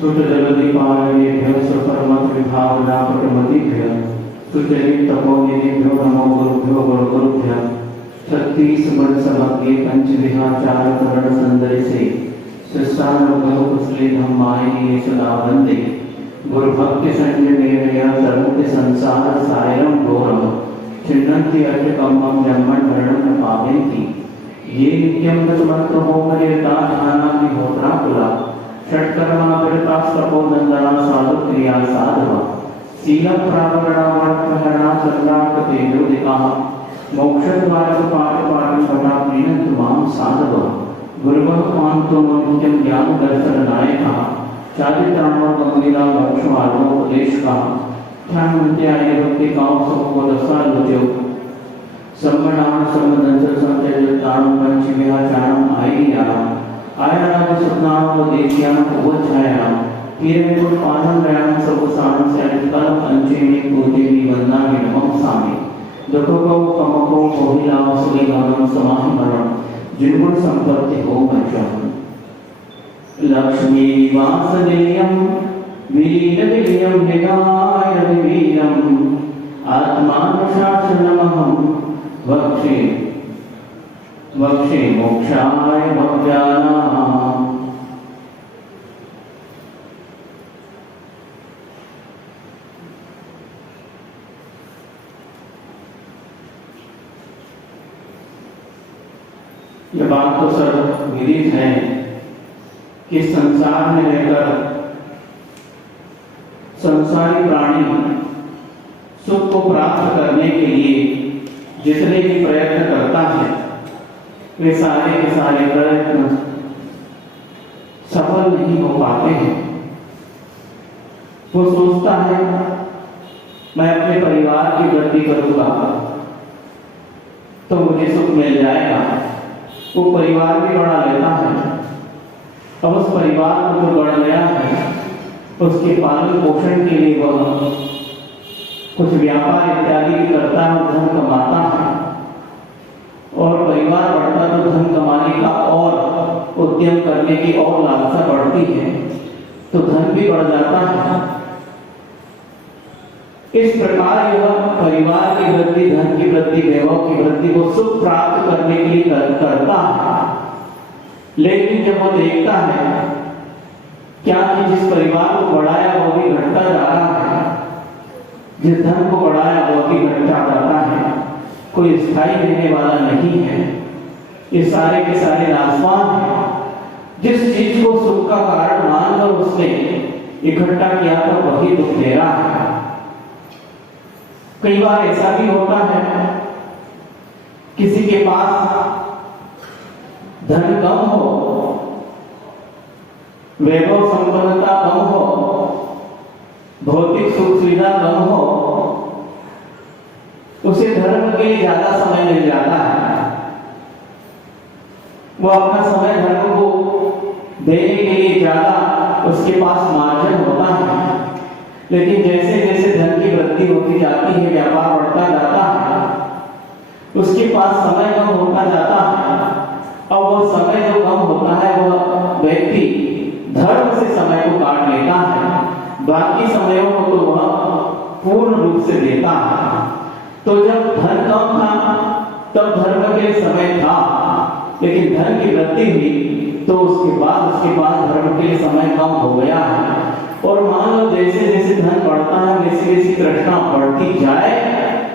श्रुतजलदीपानवेभ्यः स्वपरमतविभावनापटमतिभ्यः सुचरिततपोनिधिभ्यो नमो गुरुभ्यो गुरुगुरुभ्यः। 36 वर्ष समग्रे पंचविहाचार करण संदर्भ से सस्तानवगो कुशले धम्माय सदा वंदे गुरु भक्ति संजय सर्वते संसार सायरम घोरम चिन्नन्ति अष्टकम्मं ब्रह्मण वर्णं न पावन्ति ये नित्यं तत्मन्त्र होमनिरता ध्यानाग्निहोत्रा कुला षट्कर्मा विरतास्तपो नंदना साधु क्रिया साधवा शीलं प्रावरणा चंद्राकतेजोदिकाः मोक्षद्वारकपाटपाटं पटाप्रीणन्तु मां साधवा गुरुभक्तान्तो मनुष्यं ज्ञानदर्शननायकः चारित्राणोपमीला मोक्षमार्गोपदेशकः ध्यानमन्त्याय भक्तिकां समोदसालोच्यो सम्मनाम सम्मदंसर संचयताणं पंचविहाचारं आयियानां आयानां सपनानां देश्यानां उपच्छायानां तीरेपुर पानं रयानां सर्वसानं सैनिकानां पंचेनि पूजेनि वंदनामि नमः सामि दुखको कमको कोहिलाव सुलिगानं समाहिमनं जिनगुण संपत्ति हो मचम लक्ष्मी वासुदेयं वीरविजयं निगाय वीरं आत्मानुशासनमहं वक्षे वक्षे मोक्षाय भक्त्यानां। यह बात तो सर्वविदित है कि संसार में रहकर संसारी प्राणी सुख को प्राप्त करने के लिए जितने भी प्रयत्न करता है वे सारे के सारे प्रयत्न सफल नहीं हो पाते हैं। वो सोचता है मैं अपने परिवार की वृद्धि करूंगा तो मुझे सुख मिल जाएगा। वो परिवार भी बढ़ा लेता है। अब उस परिवार को जो बढ़ गया है उसके पालन पोषण के लिए वह कुछ व्यापार इत्यादि भी करता है, धन कमाता है और परिवार बढ़ता तो धन कमाने का और उद्यम करने की और लालसा बढ़ती है तो धन भी बढ़ जाता है। इस प्रकार यह परिवार की वृद्धि, धन की वृद्धि, वैभव की वृद्धि को सुख प्राप्त करने के लिए करता है। लेकिन जब वह देखता है क्या कि जिस परिवार को बढ़ाया वह भी घटता जा रहा है, जिस धन को बढ़ाया वह भी घटता जाता है, कोई स्थायी रहने वाला नहीं है, ये सारे के सारे नाशवान हैं। जिस चीज को सुख का कारण मानकर उसने इकट्ठा किया था वही दुख दे रहा है। कई बार ऐसा भी होता है किसी के पास धन कम हो, वैभव संपन्नता कम हो, भौतिक सुख सुविधा कम हो, उसे धर्म के लिए ज्यादा समय मिल जाता है। वो अपना समय धर्म को देने के लिए ज्यादा उसके पास मार्जिन होता है। लेकिन जैसे जैसे धन की वृद्धि होती जाती है, व्यापार बढ़ता जाता है, उसके पास समय कम होता जाता है। अब वो समय जो कम होता है वह व्यक्ति धर्म से समय को काट लेता है, बाकी समयों को तो वह पूर्ण रूप से देता है। तो जब धन कम था तब धर्म के लिए समय था, लेकिन धन की वृद्धि हुई तो उसके बाद उसके पास धर्म के लिए समय कम हो गया है। और मान लो जैसे जैसे धन बढ़ता है वैसे वैसी तृष्णा बढ़ती जाए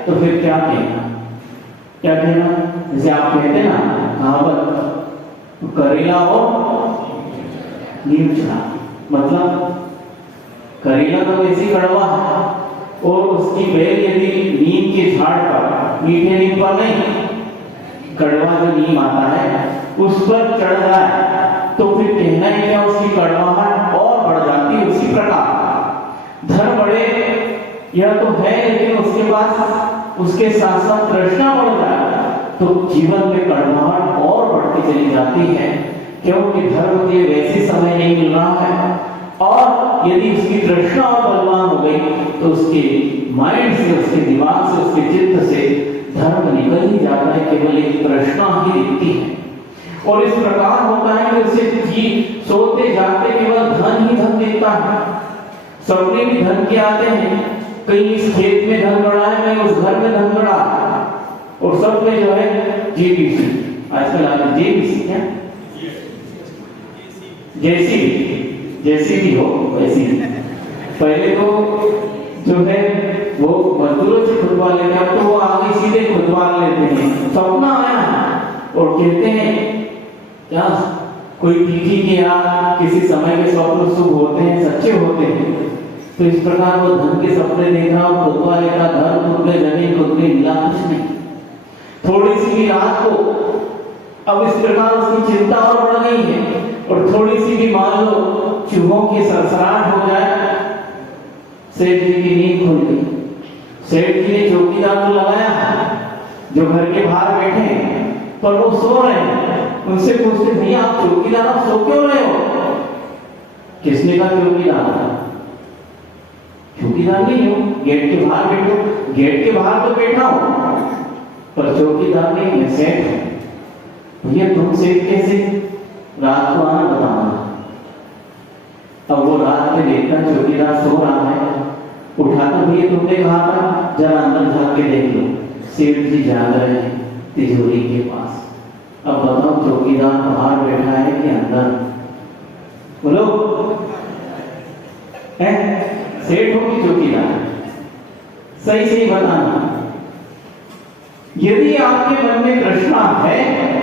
तो फिर क्या कहना, क्या कहना? जैसे आप कहते ना कहावत, करेला और नीम चढ़ा, मतलब करेला तो वैसे कड़वा है और उसकी बेल यदि नीम के झाड़ पर, मीठे नीम पर नहीं, कड़वा जो नीम आता है उस पर चढ़ जाए तो फिर कहना ही क्या, उसकी कड़वाहट और बढ़ जाती है। उसी प्रकार धन बढ़े यह तो है, लेकिन उसके पास उसके साथ साथ तृष्णा बढ़ जाए तो जीवन में कड़वाहट और बढ़ती चली जाती है, क्योंकि धर्म के वैसे समय नहीं मिल रहा है। और यदि उसकी तृष्णा और बलवान हो गई तो उसके माइंड से, उसके दिमाग से, उसके चित्त से धर्म निकल ही जाता है, केवल एक तृष्णा ही दिखती है। और इस प्रकार होता है कि उसे जी सोते जागते केवल धन ही धन दिखता है। सपने भी धन के आते हैं, कहीं इस खेत में धन गड़ा है, कहीं उस घर में धन गड़ा है, और सब में जो है जेबीसी, आजकल आप जेबीसी क्या जैसी भी हो वैसी। पहले तो जो है वो मजदूरों से खुदवा लेते हैं, अब तो वो आगे सीधे खुदवा लेते हैं। सपना आया और कहते हैं क्या कोई तिथि के या किसी समय के स्वप्न शुभ होते हैं, सच्चे होते हैं। तो इस प्रकार वो धन के सपने देख रहा और खुदवा लेता, घर खुद में जमीन खुद में मिला कुछ नहीं। थोड़ी सी भी रात को अब इस प्रकार उसकी चिंता और बढ़ गई है, और थोड़ी सी भी मान लो चूहों की सरसराहट हो जाए, सेठ जी की नींद खुल गई। सेठ जी ने चौकीदार को लगाया जो घर के बाहर बैठे हैं, पर वो सो रहे हैं। उनसे पूछते भैया आप चौकीदार, आप सो क्यों रहे हो? किसने कहा चौकीदार? चौकीदार नहीं हो, गेट के बाहर बैठो। गेट के बाहर तो बैठा हो, पर चौकीदार नहीं है, सेठ है। भैया तुम सेठ कैसे? रात को आना बताना। अब वो रात में देखता चौकीदार सो रहा है, उठाकर भैया तुमने कहा था जरा अंदर झाँक के देख लो, सेठ जी जाग रहे हैं तिजोरी के पास। अब बताओ चौकीदार बाहर बैठा है कि अंदर? बोलो है सेठ हो कि चौकीदार? सही सही बताना। यदि आपके मन में तृष्णा है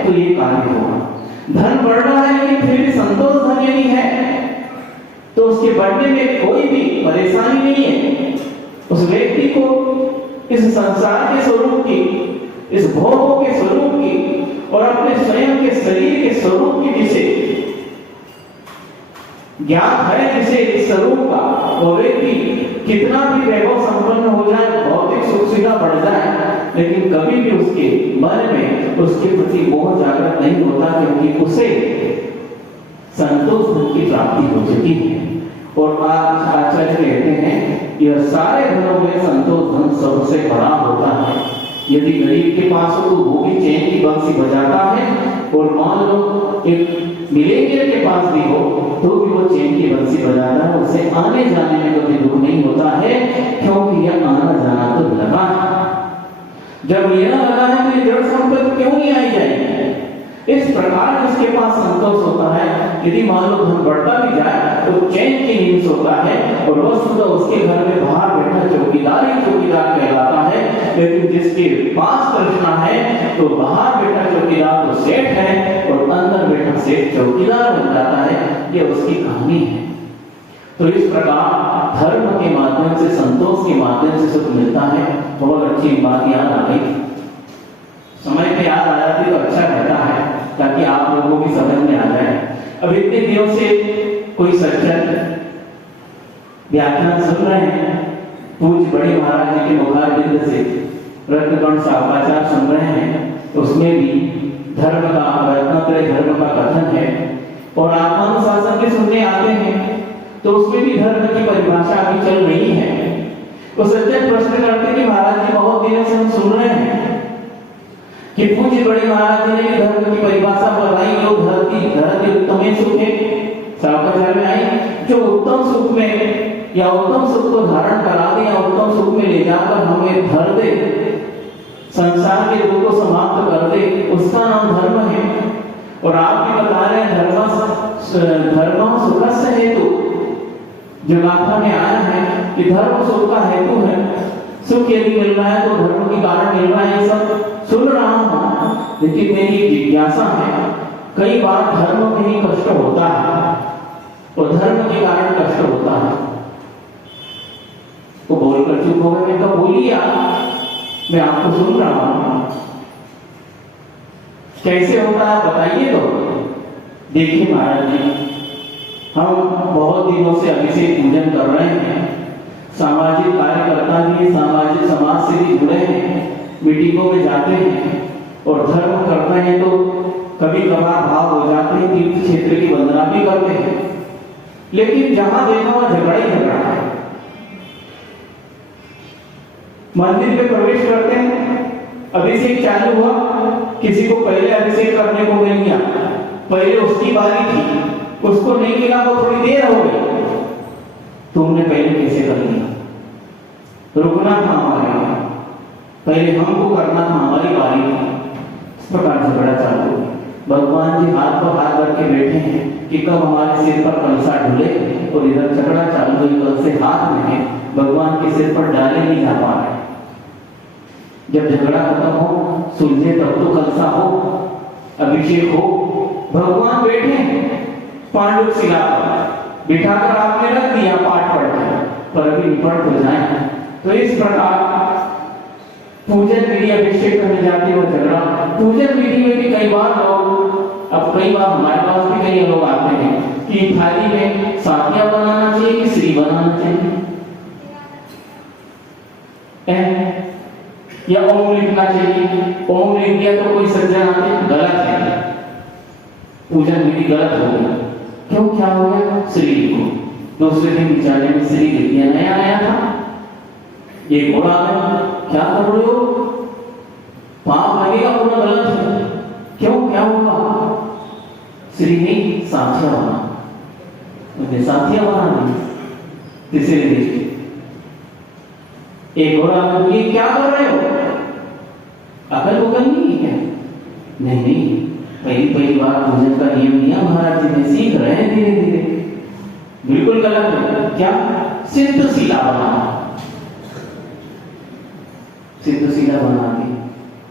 तो ये कार्य होगा। धन बढ़ रहा है लेकिन फिर भी संतोष धन यदि है तो उसके बढ़ने में कोई भी परेशानी नहीं है। उस व्यक्ति को इस संसार के स्वरूप की, इस भोगों के स्वरूप की और अपने स्वयं के शरीर के स्वरूप की विषय ज्ञान है। जिसे इस स्वरूप का वो व्यक्ति कितना भी वैभव संपन्न हो जाए, भौतिक सुख सुविधा बढ़ जाए, लेकिन कभी भी उसके मन में उसके प्रति मोह जागृत नहीं होता, क्योंकि उसे संतोष धन की प्राप्ति हो चुकी है। और आज आचार्य कहते हैं यह सारे धनों में संतोष धन सबसे बड़ा होता है। यदि गरीब के पास हो तो वो भी चैन की बंसी बजाता है, और मान लो एक मिलेनियर के पास भी हो तो भी वो चैन की बंसी बजाता है। उसे आने जाने में कभी दुख नहीं होता है, क्योंकि यह आना जाना तो लगा है। जब यह लगा है तो जड़ संपत्ति क्यों नहीं आई जाएगी? इस प्रकार उसके पास संतोष होता है। यदि मान लो धन बढ़ता भी जाए तो चैन की नींद सोता है, और वस्तुतः उसके घर में बाहर बैठा चौकीदार ही चौकीदार कहलाता है। लेकिन जिसके पास तृष्णा है तो बाहर बैठा चौकीदार तो सेठ है, और अंदर बैठा सेठ चौकीदार बन जाता है। यह उसकी कहानी है। तो इस प्रकार धर्म के माध्यम से, संतोष के माध्यम से सुख मिलता है। बहुत अच्छी बात याद आ गई, समय पे याद आ जाती तो अच्छा रहता है, ताकि आप लोगों की समझ में आ जाए। अब इतने दिनों से कोई सज्जन व्याख्यान सुन रहे हैं, पूज्य बड़े महाराज जी के मुखारबिंद से रत्नकण शाखाचार सुन रहे हैं, उसमें भी धर्म का, रत्नत्रय धर्म का कथन है, और आत्मानुशासन के सुनने आते हैं तो उसमें भी धर्म की परिभाषा अभी चल रही है। तो सज्जन प्रश्न करते कि महाराज जी बहुत दिनों से हम सुन रहे हैं कि पूज्य बड़े महाराज जी ने धर्म की परिभाषा बताई, जो धरती उत्तम सुख है, शाखाचार में आई, जो उत्तम सुख में या उत्तम सुख को धारण करा दे या उत्तम सुख में ले जाकर हमें धर दे, संसार के दुख को समाप्त कर दे, उसका नाम धर्म है। और आप भी बता रहे हैं धर्म सुखस्य हेतु, जो गाथा में आया है कि धर्म सुख का हेतु है। सुख यदि मिल रहा है तो धर्म के कारण मिल रहा है, ये सब सुन रहा हूं, लेकिन मेरी जिज्ञासा है, कई बार धर्म में ही कष्ट होता है और धर्म के कारण कष्ट होता है। वो बोलकर चुप हो गए। मैं कहा बोलिए आप, मैं आपको सुन रहा हूं, कैसे होता है बताइए। तो देखिए महाराज जी, हम बहुत दिनों से अभिषेक पूजन कर रहे हैं, सामाजिक कार्यकर्ता भी, सामाजिक समाज से भी जुड़े हैं, मीटिंगों में जाते हैं और धर्म करते हैं, तो कभी कभार भाव हो जाते हैं, तीर्थ क्षेत्र की वंदना भी करते हैं, लेकिन जहां देखा वहां झगड़ा ही झगड़ा है। मंदिर में प्रवेश करते हैं, अभिषेक चालू हुआ, किसी को पहले अभिषेक करने को मिल गया, पहले उसकी बारी थी, उसको नहीं मिला, वो थोड़ी देर हो गई, तुमने पहले कैसे कर लिया? रुकना था हमारे, पहले हमको करना था, हमारी बारी थी। इस प्रकार झगड़ा चालू हो गया। भगवान जी हाथ पर हाथ रख के बैठे हैं कि कब हमारे सिर पर कलसा ढुले, और इधर झगड़ा चालू हुई, कल से हाथ में है, भगवान के सिर पर डाले नहीं जा पा रहे। जब झगड़ा खत्म हो, सुलझे, तब तो कलसा हो, अभिषेक हो, भगवान बैठे पांडु शिला पर बिठाकर आपने रख दिया पाठ पढ़ के, पर अभी निपट हो जाए। तो इस प्रकार पूजन विधि, अभिषेक करने जाते हो झगड़ा। पूजन विधि में भी कई बार लोग, अब कई बार हमारे पास भी कई लोग आते हैं कि थाली में साथिया बनाना चाहिए कि श्री बनाना चाहिए, या ओम लिखना चाहिए। ओम लिख दिया तो कोई सज्जन आते, गलत है, पूजन विधि गलत हो गई। क्यों, क्या हो गया? श्री लिखो। दूसरे दिन बेचारे में श्री लिख दिया, नया नया था, ये घोड़ा है, क्या कर रहे हो? पाप लगेगा, पूरा गलत है। क्यों, क्या होगा? श्री नहीं, साथिया बना, उन्हें साथिया बना दी। तीसरे दिन एक घोड़ा में, ये क्या कर रहे हो? अकल उकल नहीं है? नहीं, पहली बार पूजन का नियम नहीं है, महाराज जी ने सीख रहे हैं धीरे धीरे, बिल्कुल गलत है। क्या? सिद्ध शिला बना, सिद्ध शिला बना दी,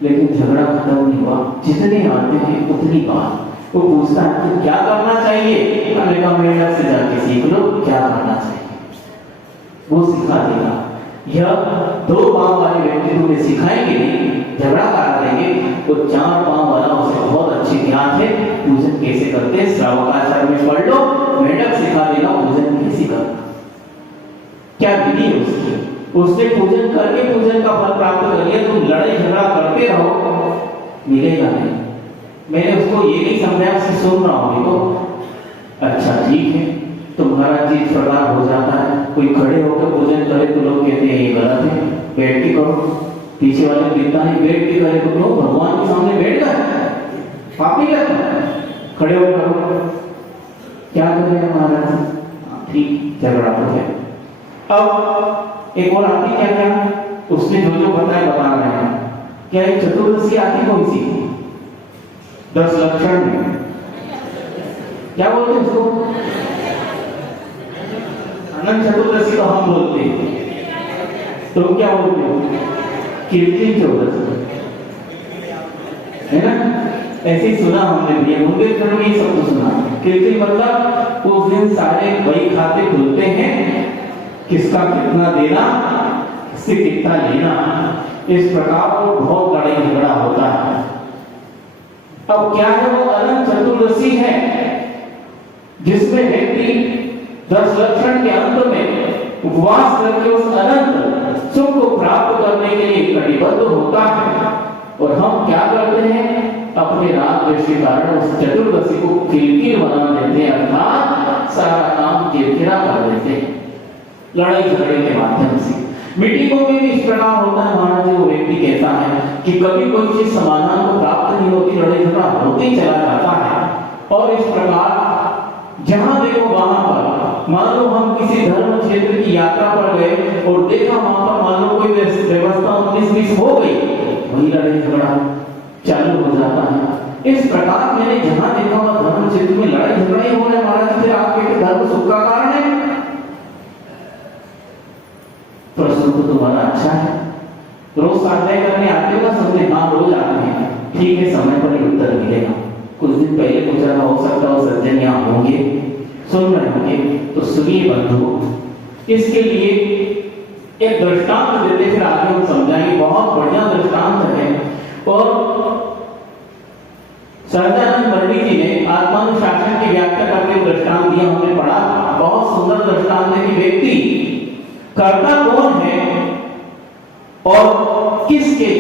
लेकिन झगड़ा खत्म नहीं हुआ। जितने आते हैं उतनी बात वो पूछता है कि क्या करना चाहिए? मैंने कहा मेढक से जाके सीख लो क्या करना चाहिए, वो सिखा देगा। यह दो पांव वाले व्यक्ति तुम्हें सिखाएंगे नहीं, झगड़ा करा देंगे, वो चार पांव वाला उसे बहुत अच्छी ज्ञान है, पूजन कैसे करते, श्रावकाचार्य में पढ़ लो, मेढक सिखा देगा पूजन कैसे करना, क्या विधि है उसकी। उसने पूजन करके पूजन का फल प्राप्त कर लिया, तुम लड़ाई झगड़ा करते रहो, मिलेगा नहीं। मैंने उसको ये नहीं समझाया, उससे सुन रहा हूं, देखो अच्छा ठीक है, तो महाराज जी इस प्रकार हो जाता है, कोई खड़े होकर पूजन करे तो लोग कहते हैं ये गलत है, बैठ के करो। पीछे वाले दिखता नहीं, बैठ के करे तो लोग भगवान के सामने बैठ गए, पापी लगता है, खड़े होकर करो। क्या करें महाराज जी? ठीक, झगड़ा हो गया। अब एक और आती, क्या क्या उसने जो जो बताया बता रहे हैं। क्या एक चतुर्दशी आती, कौन सी? 10 लक्षण में क्या बोलते हैं उसको? अनंत चतुर्दशी तो हम बोलते हैं, तो क्या बोलते हो? कीर्तन चतुर्दशी, है ना? ऐसे ही सुना हमने भी, बुंदेलखंड में सब कुछ सुना। कीर्तन मतलब उस दिन सारे बही खाते खुलते हैं, किसका कितना देना, किससे कितना लेना, इस प्रकार वो बहुत लड़ाई झगड़ा होता है। अब क्या है, वो अनंत चतुर्दशी है जिसमें व्यक्ति 10 लक्षण के अंत में उपवास करके उस अनंत सुख को प्राप्त करने के लिए कटिबद्ध होता है। और हम क्या करते हैं, अपने राग द्वेष के कारण उस चतुर्दशी को किरकिर बना देते हैं, अर्थात सारा काम किरकिरा कर देते हैं लड़ाई झगड़े के माध्यम से। मीटिंगों में भी इस प्रकार होता है, महाराज जी वो व्यक्ति कहता है कि कभी कोई चीज समाधान को प्राप्त नहीं होती, लड़ाई झगड़ा होते ही चला जाता है। और इस प्रकार जहां देखो वहां पर, मान लो हम किसी धर्म क्षेत्र की यात्रा पर गए और देखा वहां पर मान लो कोई व्यवस्था 19-20 हो गई, वही लड़ाई झगड़ा चालू हो जाता है। इस प्रकार मैंने जहां देखा वहां धर्म क्षेत्र में लड़ाई झगड़ा ही हो रहा है। महाराज फिर आपके धर्म सुख का कारण है? प्रश्न तो तुम्हारा अच्छा है, रोज स्वाध्याय करने आते हो ना सबने? हाँ रोज आते हैं, ठीक है, समय पर ही उत्तर मिलेगा। कुछ दिन पहले पूछा था, हो सकता हो सज्जन यहाँ होंगे, सुन रहे होंगे, तो सुनिए बंधु, इसके लिए एक दृष्टांत देते फिर आगे हम समझाएंगे। बहुत बढ़िया दृष्टांत है। और सहजानंद वर्णी जी ने आत्मानुशासन की व्याख्या करके दृष्टांत दिया, हमने पढ़ा, बहुत सुंदर दृष्टांत है कि व्यक्ति कर्ता कौन है और किसके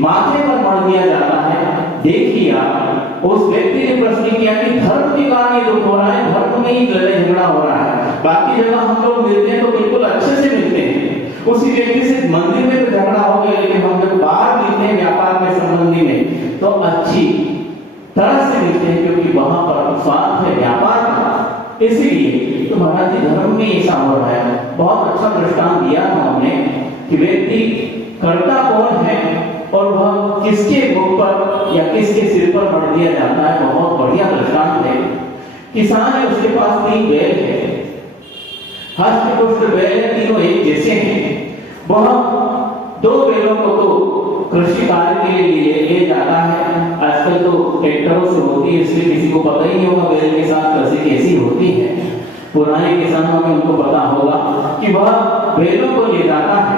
माथे पर मर दिया जाता है। देखिए आप, उस व्यक्ति ने प्रश्न किया कि धर्म के कारण ये दुख हो रहा है, धर्म में ही लड़ाई झगड़ा हो रहा है, बाकी जगह हम लोग मिलते हैं तो बिल्कुल अच्छे से मिलते हैं। उसी व्यक्ति से मंदिर में तो झगड़ा हो गया, लेकिन हम जब बाहर मिलते हैं व्यापार में, संबंधी में, तो अच्छी तरह से मिलते हैं, क्योंकि वहां पर इसलिए तो महाराज जी धर्म में ऐसा हो रहा है। बहुत अच्छा दृष्टांत दिया था हमने कि व्यक्ति करता कौन है और वह किसके मुख पर या किसके सिर पर मर दिया जाता है। बहुत बढ़िया दृष्टांत है। किसान है, उसके पास 3 बैल है, हष्ट-पुष्ट बैल है, तीनों एक जैसे हैं। वह 2 बैलों को तो कृषि कार्य के लिए ले जाता है। आजकल तो ट्रैक्टरों से होती है, इसलिए किसी को पता ही नहीं होगा बैल के साथ कृषि कैसी होती है। पुराने किसानों में उनको पता होगा कि वह बैलों को ले जाता है,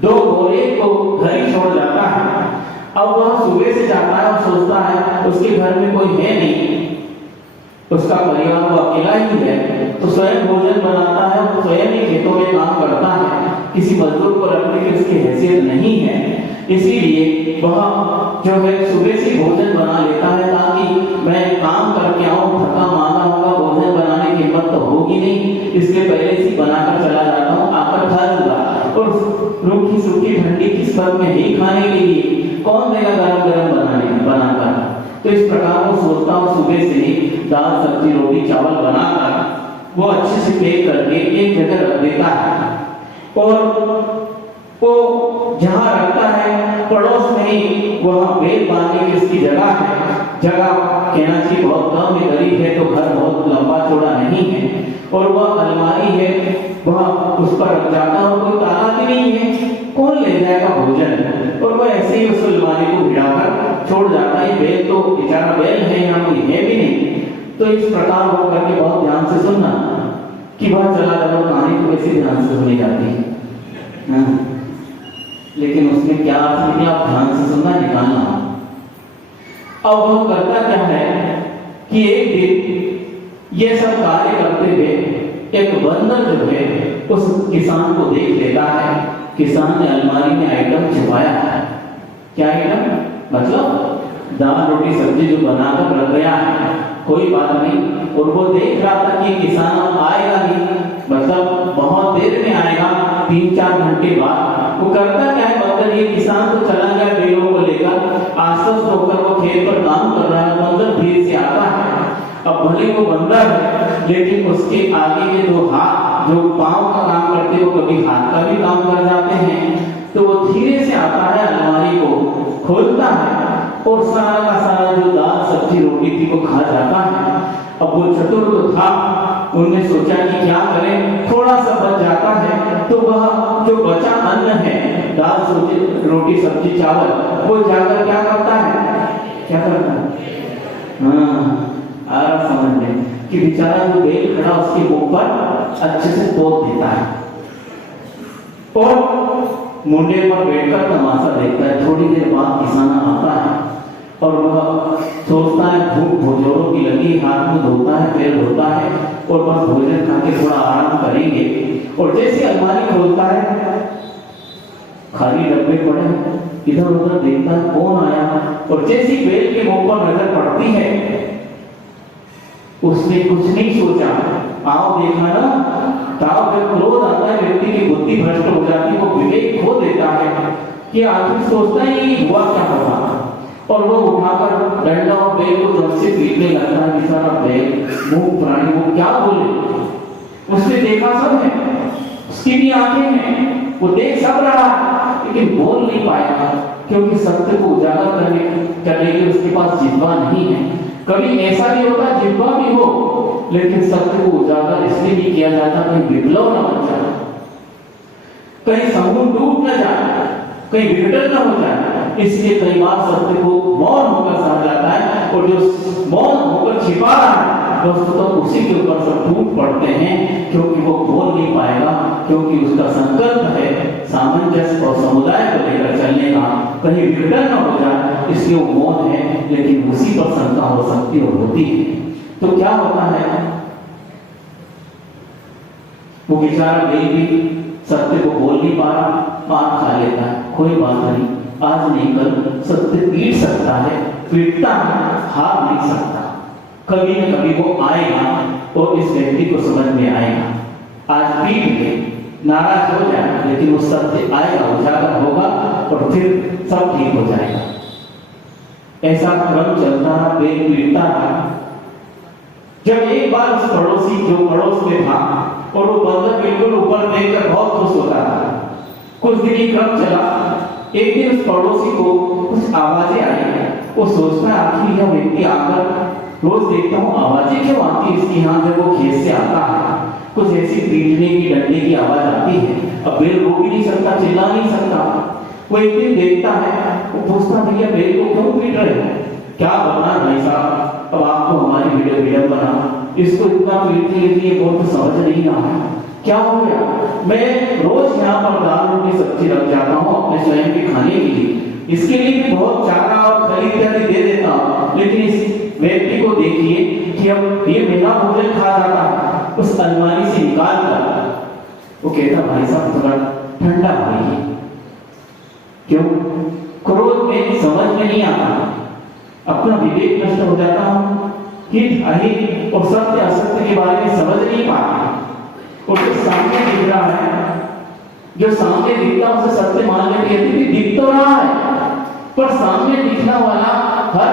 2 घोड़े को घर ही छोड़ जाता है। अब वह सुबह से जाता है और सोचता है उसके घर में कोई है नहीं, उसका परिवार वो अकेला ही है, तो स्वयं भोजन बनाता है और स्वयं ही खेतों में काम करता है। किसी मजदूर को रखने की उसकी हैसियत नहीं है, इसीलिए वह जो है सुबह से भोजन बना लेता है ताकि मैं काम करके आऊं, थका मांदा होगा, भोजन बनाने की हिम्मत तो होगी नहीं, इसलिए पहले से बनाकर चला जाता हूं, आकर खा लूंगा। और रूखी सूखी ठंडी किस्मत में ही खाने के लिए कौन देगा गरम गरम बनाकर। तो इस प्रकार वो सोचता हूँ सुबह से ही दाल सब्जी रोटी चावल बनाकर वो अच्छे से पैक करके एक जगह रख देता है और वो जहाँ रखता है पड़ोस में ही वहाँ बेल बांधने की उसकी जगह है। जगह कहना चाहिए बहुत कम है, गरीब है तो घर बहुत लंबा चौड़ा नहीं है और वह अलमारी है वह उस पर रख जाता है और कोई ताला भी नहीं है, कौन ले जाएगा भोजन। और वह ऐसे ही उस अलमारी को भिड़ाकर छोड़ जाता है। बैल तो बेचारा बैल है, यहाँ कोई है भी नहीं। तो इस प्रकार वो करके बहुत ध्यान से सुनना कि वह चला जाता कहानी तो वैसे ध्यान से सुनी जाती है, लेकिन उसमें क्या अर्थ निकला आप ध्यान से सुनना निकालना। अब वो करता क्या है कि एक दिन ये सब कार्य करते हुए एक बंदर जो है उस किसान को देख लेता है। किसान ने अलमारी में आइटम छुपाया है। क्या आइटम? मतलब दाल रोटी सब्जी जो बनाकर रख गया है, कोई बात नहीं। और वो देख रहा था कि किसान अब आएगा नहीं, मतलब बहुत देर में आएगा, 3-4 घंटे बाद। वो करता क्या है बंदर, ये किसान तो चला गया बैलों को लेकर, आश्वस्त होकर वो खेत पर काम कर रहा है। बंदर धीरे से आता है। अब भले वो बंदर है लेकिन उसके आगे के 2 हाथ जो पांव का काम करते हैं वो कभी हाथ का भी काम कर जाते हैं। तो वो धीरे से आता है, अलमारी को खोलता है और सारा का सारा जो दाल सब्जी रोटी थी वो खा जाता है। अब वो चतुर तो था, उन्होंने सोचा कि क्या करें, थोड़ा सा बच जाता है तो वह जो बचा अन्न है दाल सब्जी रोटी सब्जी चावल वो जाकर क्या करता है, क्या करता है, हाँ आ समझ में कि बेचारा जो बैल खड़ा उसके मुंह पर अच्छे से पोत देता है और मुंडे पर बैठकर तमाशा देखता है। थोड़ी देर बाद किसान आता है और वह सोचता है भूख भोजोरों की लगी, हाथ में धोता है, पैर धोता है और बस भोजन खा के थोड़ा आराम करेंगे। और जैसे अलमारी खोलता है खाली डब्बे पड़े, इधर उधर देखता है कौन आया और जैसी बैल के मुंह पर नजर पड़ती है उसने कुछ नहीं सोचा, आओ देखा ना, ताव जब क्रोध आता है व्यक्ति की बुद्धि भ्रष्ट हो जाती है, वो विवेक खो देता है कि आखिर सोचता ही हुआ क्या होगा और वो उठाकर डंडा और बैल को जब से पीटने लगता है। बेचारा बैल मूक प्राणी वो क्या बोले, उसने देखा सब है, उसकी भी आंखें हैं, वो देख सब रहा लेकिन बोल नहीं पाएगा क्योंकि सत्य को उजागर करने के उसके पास जिह्वा नहीं है। कभी ऐसा भी होता है जिह्वा भी हो लेकिन सत्य को उजागर इसलिए नहीं किया जाता कहीं विप्लव न बन जाए, कहीं समूह डूब न जाए, कहीं विघटन न हो जाए, इसलिए कई बार सत्य को मौन होकर सहा जाता है और जो मौन होकर छिपा रहा है वस्तुतः तो उसी के ऊपर सब टूट पड़ते हैं क्योंकि वो बोल नहीं पाएगा, क्योंकि उसका संकल्प है सामंजस्य और समुदाय को लेकर चलने का, कहीं विघटन न हो जाए इसलिए वो मौन है। लेकिन उसी पर शंका हो सकती और होती है। तो क्या होता है, वो बेचारा भी सत्य को बोल नहीं पा रहा, पाप खा लेता है, कोई बात नहीं, आज नहीं कल सत्य पीट सकता है, पीटता है, हार नहीं सकता, कभी न कभी वो आएगा और इस व्यक्ति को समझ में आएगा। आज पीट के नाराज हो जाए लेकिन वो सत्य आएगा, उजागर होगा और फिर सब ठीक हो जाएगा। ऐसा क्रम चलता रहा, बैल पीटता रहा जब एक बार उस पड़ोसी जो पड़ोस में था और वो बंदर बिल्कुल ऊपर देखकर बहुत खुश होता था। कुछ दिन ही क्रम चला। एक दिन उस पड़ोसी को कुछ आवाजें आई। वो सोचता है आखिर यह व्यक्ति आकर रोज देखता हूँ आवाजें क्यों आती है इसकी, यहाँ जब वो खेत से आता है कुछ ऐसी पीटने की डंडे की आवाज आती है। अब बेल रो भी नहीं सकता, चिल्ला नहीं सकता। वो एक दिन देखता है, वो पूछता भैया बेल को क्यों पीट रहे हो? क्या बताना भाई साहब, अब आपको हमारी वीडियो बना, इसको इतना पीटने के लिए बहुत तो समझ नहीं आ रहा क्या हो गया। मैं रोज यहाँ पर दाल रोटी सब्जी रख जाता हूँ अपने स्वयं के खाने के लिए, इसके लिए भी बहुत चारा और खली इत्यादि दे देता हूँ, लेकिन इस व्यक्ति को देखिए कि अब ये मेरा भोजन खा जाता है। उस अलमारी से निकाल कर वो कहता भाई साहब थोड़ा ठंडा भाई, क्यों? क्रोध में समझ में नहीं आता, अपना विवेक नष्ट हो जाता हूं, हित अहित और सत्य असत्य के बारे में समझ नहीं पाता। और जो सामने दिख रहा है, जो सामने दिखता है उसे सत्य मान लेते हैं कि दिख तो रहा है, पर सामने दिखना वाला हर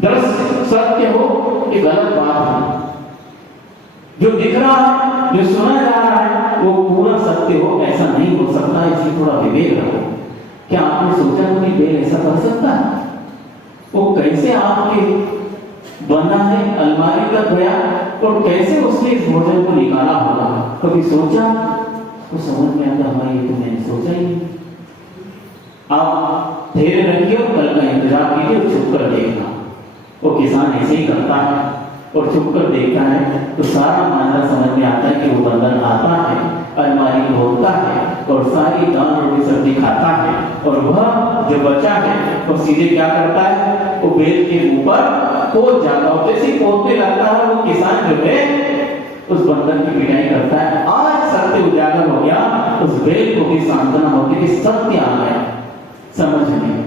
दृश्य सत्य हो ये गलत बात है। जो दिख रहा है, जो सुना जा रहा है वो पूरा सत्य हो ऐसा नहीं हो सकता, इसलिए थोड़ा विवेक रखो। क्या आपने सोचा कि बेल ऐसा कर सकता है? वो कैसे आपके बना है, अलमारी तक गया और कैसे उसने इस भोजन को निकाला होगा? कभी सोचा? तो समझ में आता हमारे ये तो मैंने सोचा ही नहीं। आप धैर्य रखिए और कल का इंतजार कीजिए और छुप कर देखना। वो किसान ऐसे ही करता है और छुप कर देखता है तो सारा मामला समझ में आता है कि वो बंदर आता है, अलमारी खोलता है और सारी दाल रोटी सब्जी खाता है, और वह जो बचा है वो सीधे क्या करता है, वो बेल के ऊपर पोत जाता है। जैसे पोतने लगता है वो किसान जो है उस बंदर की पिटाई करता है। आज सत्य उजागर हो गया, उस बेल को भी सांत्वना होती कि सत्य आ गया समझ में,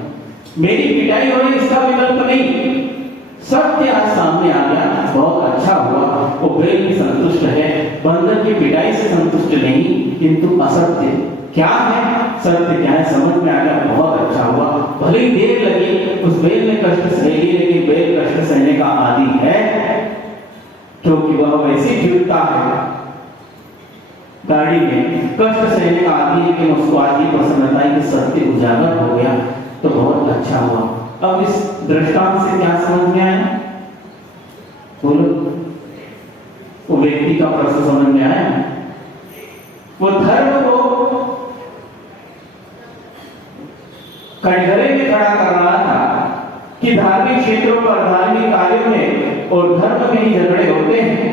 मेरी पिटाई हो रही इसका विकल्प नहीं, सत्य आज सामने आ गया, बहुत अच्छा हुआ। वो बेल भी संतुष्ट है, बंदर की पिटाई से संतुष्ट नहीं, किंतु असत्य क्या है सत्य क्या है समझ में आ गया, बहुत अच्छा हुआ। भले ही देर लगी, उस बेल ने कष्ट सह ली, लेकिन बेल कष्ट सहने का आदि है, क्योंकि वह वैसे गिरता है गाड़ी में, कष्ट सहने का आदि है, लेकिन उसको आज ये प्रसन्नता है कि सत्य उजागर हो गया, तो बहुत अच्छा हुआ। अब इस दृष्टांत से क्या समझ में आया? बोलो, वो व्यक्ति का प्रश्न समझ में आया? वो धर्म को कटघरे में खड़ा कर रहा था कि धार्मिक क्षेत्रों पर, धार्मिक कार्यों में और धर्म में ही झगड़े होते हैं,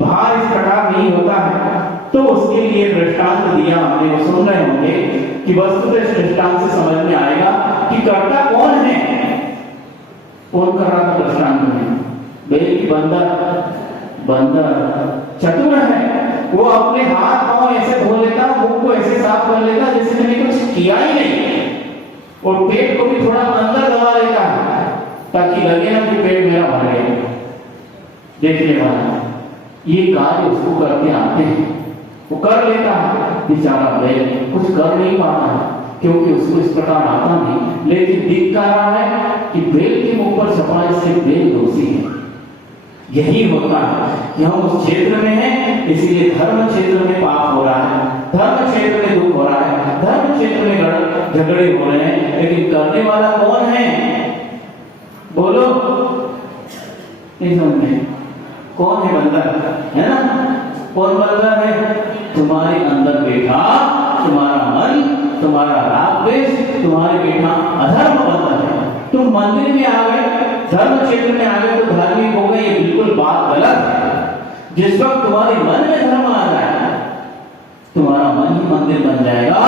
बाहर इस प्रकार नहीं होता है। तो उसके लिए दृष्टांत दिया हमने, वो सुन रहे होंगे कि वस्तुतः इस दृष्टांत से समझ में आएगा कि कर्ता कौन है। कौन कर रहा था दृष्टांत में? बेल की बंदर चतुर है, वो अपने हाथ पांव ऐसे धो लेता, मुंह को ऐसे साफ कर लेता जैसे मैंने कुछ किया ही नहीं, और पेट को भी थोड़ा अंदर दबा लेता है ताकि लगे ना कि पेट मेरा भर गया। देखने वाला ये कार्य उसको करके आते हैं, वो कर लेता है, बेचारा बेल कुछ कर नहीं पाता है क्योंकि उसको इस प्रकार आता नहीं, लेकिन दिख रहा है कि बेल के मुंह पर छपा इससे बेल दोषी है। यही होता है कि हम उस क्षेत्र में हैं, इसीलिए धर्म क्षेत्र में पाप हो रहा है, धर्म क्षेत्र में दुख हो रहा है, धर्म क्षेत्र में झगड़े हो रहे हैं, लेकिन करने वाला कौन है? बोलो, नहीं समझ में? कौन है? बंदर है ना? कौन बंदर है? तुम्हारे अंदर बैठा तुम्हारा मन, तुम्हारा राग द्वेष, तुम्हारे बैठा अधर्म बंदर है। तुम मंदिर में आ गए, धर्म क्षेत्र में आ गए तो धार्मिक हो गए, ये बिल्कुल बात गलत है। जिस वक्त तुम्हारे मन में धर्म आ जाए, तुम्हारा मन ही मंदिर बन जाएगा।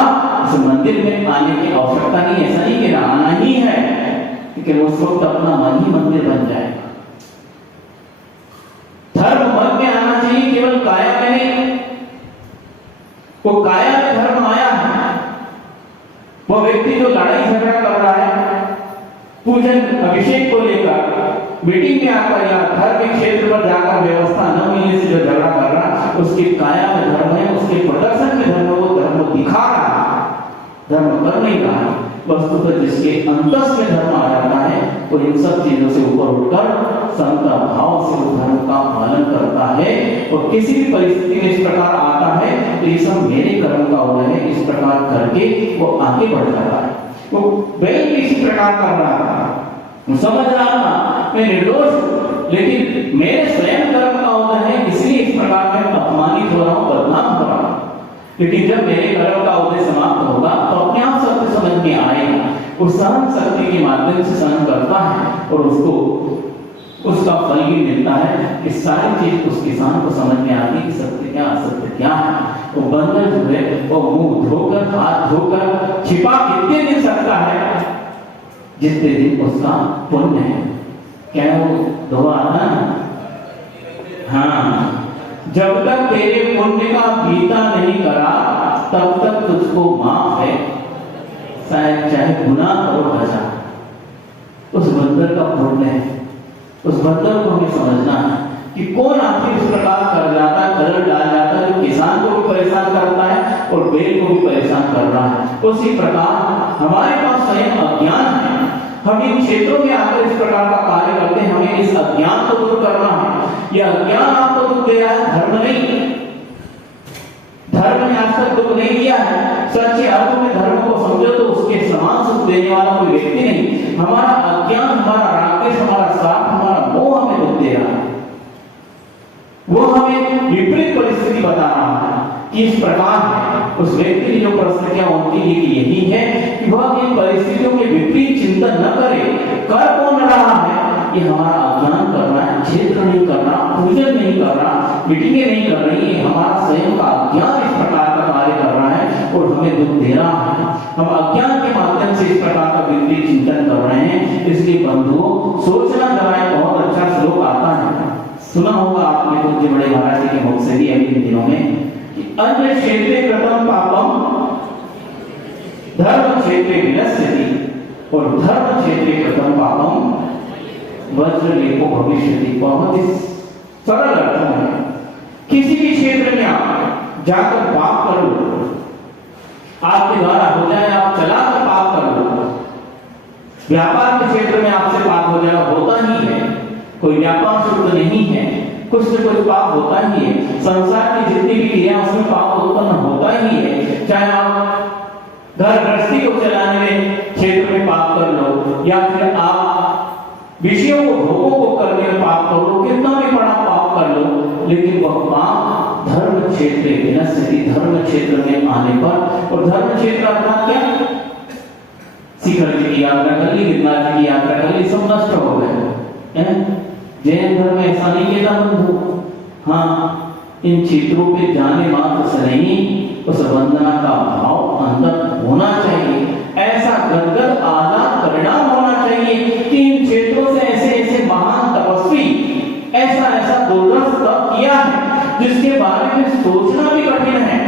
इस मंदिर में आने की आवश्यकता नहीं, ऐसा नहीं कि आना ही है, लेकिन उस वक्त अपना मन ही मंदिर बन जाएगा। धर्म मन में आना चाहिए, केवल काया में नहीं। वो काया में धर्म आया है, वो व्यक्ति जो लड़ाई झगड़ा कर रहा है पूजन अभिषेक को लेकर, मीटिंग में आकर या धार्मिक क्षेत्र पर जाकर व्यवस्था न मिलने से जो झगड़ा कर रहा है, उसके काया में धर्म है, उसके प्रदर्शन में धर्म, वो धर्म दिखा रहा है, धर्म कर नहीं रहा है। वस्तुतः जिसके अंतस में धर्म आ जाता है वो इन सब चीजों से ऊपर उठकर संत भाव से उस धर्म का पालन करता है और किसी भी परिस्थिति में इस प्रकार आता है तो ये सब मेरे कर्म का हो है, इस प्रकार करके वो आगे बढ़ जाता है। वो बैल भी इसी प्रकार कर रहा था, समझ रहा था मैं निर्दोष हूं, लेकिन मेरे स्वयं कर्म का होता है इसलिए इस प्रकार मैं अपमानित हो रहा हूं, बदनाम हो रहा हूं। लेकिन जब मेरे कर्म का उदय समाप्त होगा तो अपने आप सत्य समझ में आएगा। वो सहन शक्ति के माध्यम से सहन करता है और उसको उसका फल भी मिलता है। इस सारी चीज उस किसान को समझ में आती है कि सत्य क्या असत्य क्या है। वो बंदर जो है वो मुंह धोकर हाथ धोकर छिपा कितने दिन सकता है जितने दिन उसका पुण्य है। क्या वो दुआ ना? हाँ, जब तक तेरे पुण्य का बीता नहीं करा तब तक तुझको माफ है, शायद चाहे गुनाह करो हजार। उस बंदर का पुण्य है, उस बंदर को हमें समझना है कि कौन आखिर इस प्रकार कर जाता है, कलर डाल जाता है, जो किसान को भी परेशान करता है और बैल को भी परेशान कर रहा है। उसी प्रकार हमारे पास स्वयं अज्ञान है, हम इन क्षेत्रों में आकर इस प्रकार का कार्य करते हैं। हमें इस अज्ञान को दूर करना है। यह अज्ञान आपको दुख दे रहा है, धर्म नहीं। धर्म ने आज तक दुख नहीं दिया है। सच्चे अर्थ में धर्म को समझो तो उसके समान सुख देने वाला कोई व्यक्ति नहीं। हमारा अज्ञान, हमारा राकेश, हमारा साथ, हमारा मोह हमें दुख दे रहा है। वो हमें विपरीत परिस्थिति बता रहा है कि इस प्रकार है। उस व्यक्ति की जो परिस्थितियां उनके लिए यही है कि वह इन परिस्थितियों के विपरीत चिंतन न करे। कर कौन रहा है? ये हमारा अज्ञान कर रहा है, क्षेत्र नहीं कर रहा, पूजन नहीं कर रहा, मीटिंगें नहीं कर रही है। हमारा स्वयं का अज्ञान इस प्रकार का कार्य कर रहा है और हमें दुख दे रहा है। हम अज्ञान के माध्यम से इस प्रकार का विपरीत चिंतन कर रहे हैं। इसलिए बंधुओं, सोचना जरा एक बहुत अच्छा श्लोक आता है, सुना होगा आपने पूज्य बड़े महाराज जी के मुख से भी अभी इन दिनों में कि अन्य क्षेत्रे कृतं पापम धर्म क्षेत्रे विनश्यति और धर्म क्षेत्रे कृतं पापम वज्रलेपो भविष्यति। बहुत ही सरल अर्थ है। किसी भी क्षेत्र में आप जाकर पाप कर लो, आपके द्वारा हो जाए, आप चलाकर पाप कर लो। व्यापार के क्षेत्र में आपसे पाप हो जाए, होता ही है। कोई व्यापार शुद्ध नहीं है, कुछ से कुछ पाप होता ही है। संसार की जितनी भी क्रिया उसमें पाप उत्पन्न होता ही है। चाहे आप घर गृहस्थी को चलाने में क्षेत्र में पाप कर लो या फिर आप विषयों को भोगों को करने में पाप कर लो, कितना भी बड़ा पाप कर लो, लेकिन वह पाप धर्म क्षेत्र विनश्यति, धर्म क्षेत्र में आने पर। और धर्म क्षेत्र अर्थात क्या? शिखर जी की यात्रा कर ली, गिरनार जी की यात्रा कर ली, सब नष्ट हो गए। जैन धर्म ऐसा नहीं कहता बंधु। हाँ, इन क्षेत्रों पे जाने मात्र से नहीं, उस वंदना का भाव अंदर होना चाहिए। ऐसा गदगद आजाद परिणाम होना चाहिए कि इन क्षेत्रों से ऐसे ऐसे महान तपस्वी ऐसा ऐसा दुर्लभ तप किया है जिसके बारे में सोचना भी कठिन है।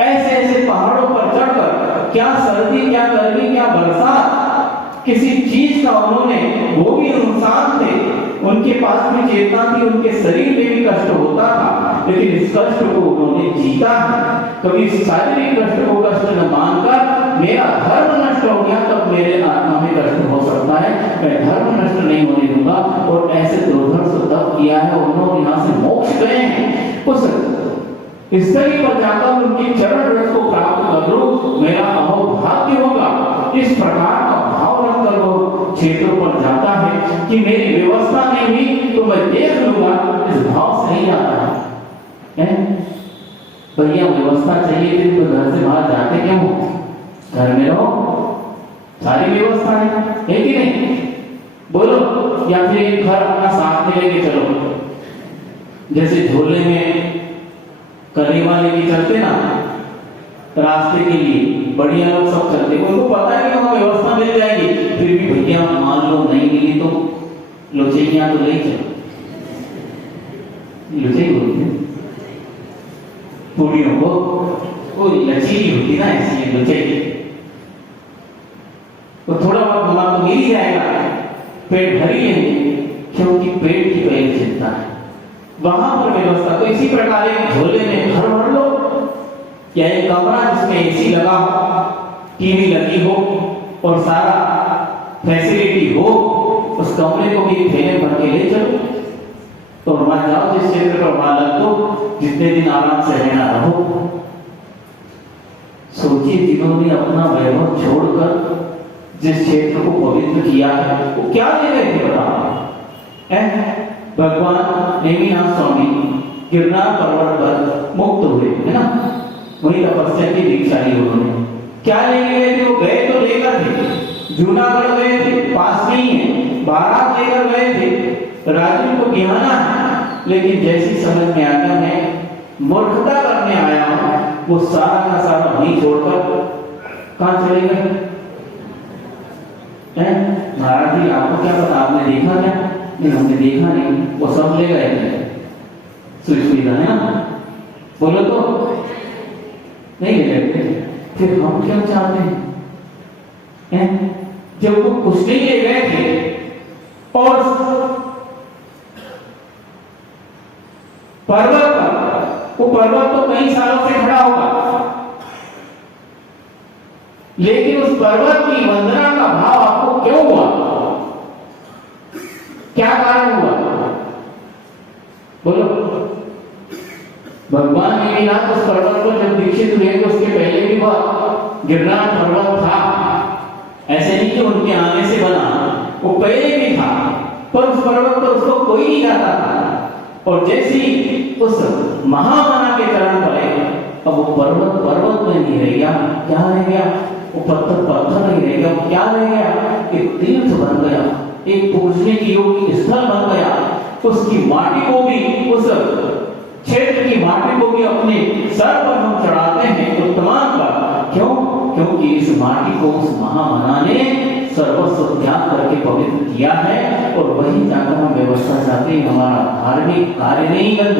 ऐसे ऐसे पहाड़ों पर चढ़कर क्या सर्दी, क्या गर्मी, क्या बरसात, किसी चीज का उन्होंने, वो भी इंसान थे, उनके पास भी चेतना थी, उनके शरीर में भी कष्ट होता था, लेकिन इस कष्ट को उन्होंने जीता है। कभी शारीरिक कष्ट को कष्ट न मानकर मेरा धर्म नष्ट हो गया तब मेरे आत्मा में कष्ट हो सकता है, मैं धर्म नष्ट नहीं होने दूंगा। और ऐसे दुर्धर्ष तप किया है, उन्होंने यहाँ से मोक्ष गए हैं। उस स्थली पर जाकर उनकी चरण रस को प्राप्त कर लो, मेरा अहोभाग्य होगा। इस प्रकार का भाव रखकर वो क्षेत्रों पर जाता है कि मेरी व्यवस्था नहीं हुई तो मैं देख लूंगा, इस भाव से नहीं जाता है। भैया व्यवस्था चाहिए थी तो घर से बाहर जाते क्यों? घर में रहो, सारी व्यवस्था है कि नहीं? बोलो। या फिर एक घर अपना साथ में लेके चलो, जैसे झोले में कलीमा लेके चलते ना रास्ते के लिए, बढ़िया लोग सब चलते, उनको पता है कि वहां व्यवस्था मिल जाएगी, फिर भी भैया मान लो नहीं मिली तो लोचैया तो ले चलो। लुचई बोलते हैं पूड़ियों को, वो लचीली होती ना, इसलिए लुचई। तो थोड़ा बहुत घुमा तो मिल ही जाएगा, पेट भर ही लेंगे, क्योंकि पेट की पहली चिंता है, वहां पर व्यवस्था। तो इसी प्रकार एक झोले में घर भर लो या एक कमरा जिसमें एसी लगा हो, टीवी लगी हो और सारा फैसिलिटी हो, उस कमरे को भी थैले भर के ले चलो, तो वहां जाओ, जिस क्षेत्र पर वहां लग दो, जितने दिन आराम से रहना रहो। सोचिए, जिन्होंने अपना वैभव छोड़कर जिस क्षेत्र को पवित्र किया है, वो क्या ले गए थे बताओ? भगवान नेमिनाथ स्वामी गिरनार पर्वत पर मुक्त हुए, है ना, वही तपस्या की दीक्षा ली उन्होंने। क्या ले गए थे? वो गए तो लेकर थे, जूनागढ़ गए थे, पास में ही है, बारात लेकर गए थे, राजू को बिहाना है, लेकिन जैसी समझ में आ गया मैं मूर्खता करने आया हूं, वो सारा का सारा वहीं छोड़कर कहां चले गए? महाराज जी, आपको क्या पता, आपने देखा क्या? नहीं, हमने देखा नहीं, वो सब ले गए थे। सुविधा है ना, बोलो तो नहीं ले गए थे। फिर हम क्या चाहते हैं? जब वो कुछ नहीं ले गए थे और पर्वत पर, वो पर्वत तो कई सालों से खड़ा होगा, लेकिन उस पर्वत की वंदना का भाव आपको क्यों हुआ? क्या कारण हुआ? बोलो। भगवान नेमिनाथ उस पर्वत पर जब दीक्षित हुए तो उसके पहले भी वह गिरनार पर्वत था, ऐसे नहीं कि उनके आने से बना, वो पहले भी था, पर उस पर्वत पर उसको कोई नहीं जाता था। और जैसी उस महामना के चरण पड़े, अब वो पर्वत पर्वत में नहीं रह गया, क्या रह गया? वो पत्थर पत्थर नहीं रह गया, वो क्या रह गया? एक तीर्थ बन गया, एक पूजने की योग्य स्थल बन गया। उसकी माटी को भी, उस क्षेत्र की माटी को भी अपने सर पर हम चढ़ाते हैं उत्तमान का। क्यों? क्योंकि इस माटी को उस महामना ने सर्वस्व त्याग करके पवित्र किया है, और वही जाकर हम व्यवस्था चाहते हैं। हमारा धार्मिक कार्य नहीं बंद